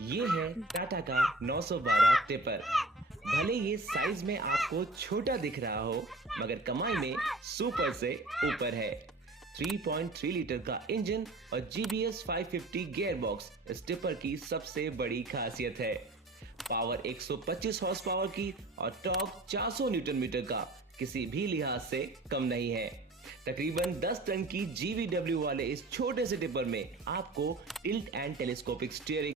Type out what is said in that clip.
ये है टाटा का 912 टिपर। भले ये साइज में आपको छोटा दिख रहा हो, मगर कमाई में सुपर से ऊपर है। 3.3 लीटर का इंजन और GBS 550 गियर बॉक्स इस टिपर की सबसे बड़ी खासियत है। पावर 125 हॉर्स पावर की और टॉर्क 400 न्यूटन मीटर का किसी भी लिहाज से कम नहीं है। तकरीबन 10 टन की GVW वाले इस छोटे से टिपर में आपको टिल्ट एंड टेलीस्कोपिक स्टीयरिंग